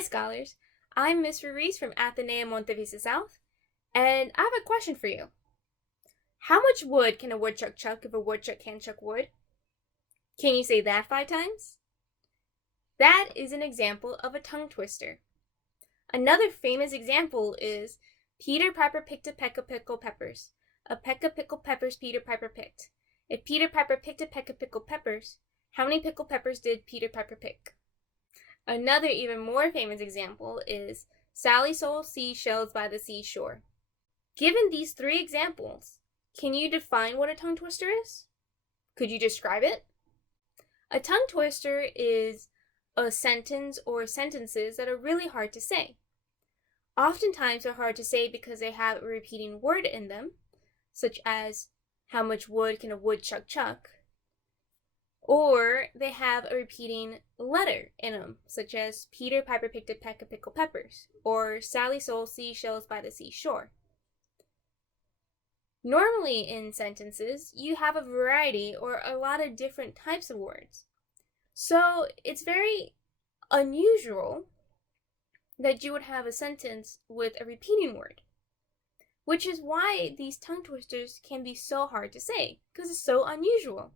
Hi, scholars. I'm Ms Ruiz from Athenaeum Monte Vista South, and I have a question for you. How much wood can a woodchuck chuck if a woodchuck can't chuck wood? Can you say that 5 times? That is an example of a tongue twister. Another famous example is Peter Piper picked a peck of pickled peppers. A peck of pickled peppers Peter Piper picked. If Peter Piper picked a peck of pickled peppers, how many pickled peppers did Peter Piper pick? Another even more famous example is Sally sold seashells by the seashore. Given these 3 examples, can you define what a tongue twister is? Could you describe it? A tongue twister is a sentence or sentences that are really hard to say. Oftentimes they're hard to say because they have a repeating word in them, such as how much wood can a woodchuck chuck? Or they have a repeating letter in them, such as Peter Piper picked a peck of pickled peppers, or Sally sold seashells by the seashore. Normally in sentences, you have a variety or a lot of different types of words. So it's very unusual that you would have a sentence with a repeating word, which is why these tongue twisters can be so hard to say, because it's so unusual.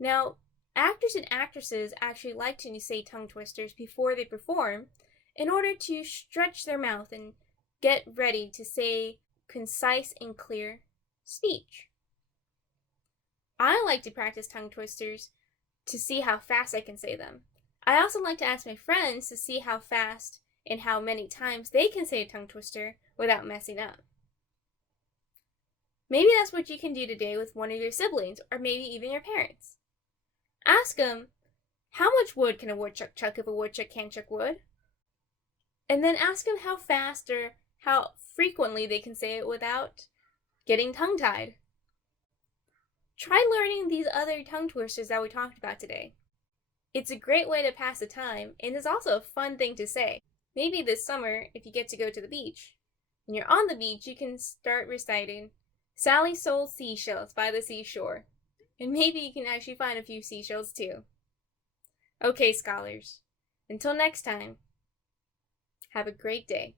Now, actors and actresses actually like to say tongue twisters before they perform in order to stretch their mouth and get ready to say concise and clear speech. I like to practice tongue twisters to see how fast I can say them. I also like to ask my friends to see how fast and how many times they can say a tongue twister without messing up. Maybe that's what you can do today with one of your siblings, or maybe even your parents. Ask them, how much wood can a woodchuck chuck if a woodchuck can't chuck wood? And then ask them how fast or how frequently they can say it without getting tongue-tied. Try learning these other tongue twisters that we talked about today. It's a great way to pass the time, and it's also a fun thing to say. Maybe this summer, if you get to go to the beach, when you're on the beach, you can start reciting, Sally sold seashells by the seashore. And maybe you can actually find a few seashells too. Okay, scholars. Until next time, have a great day.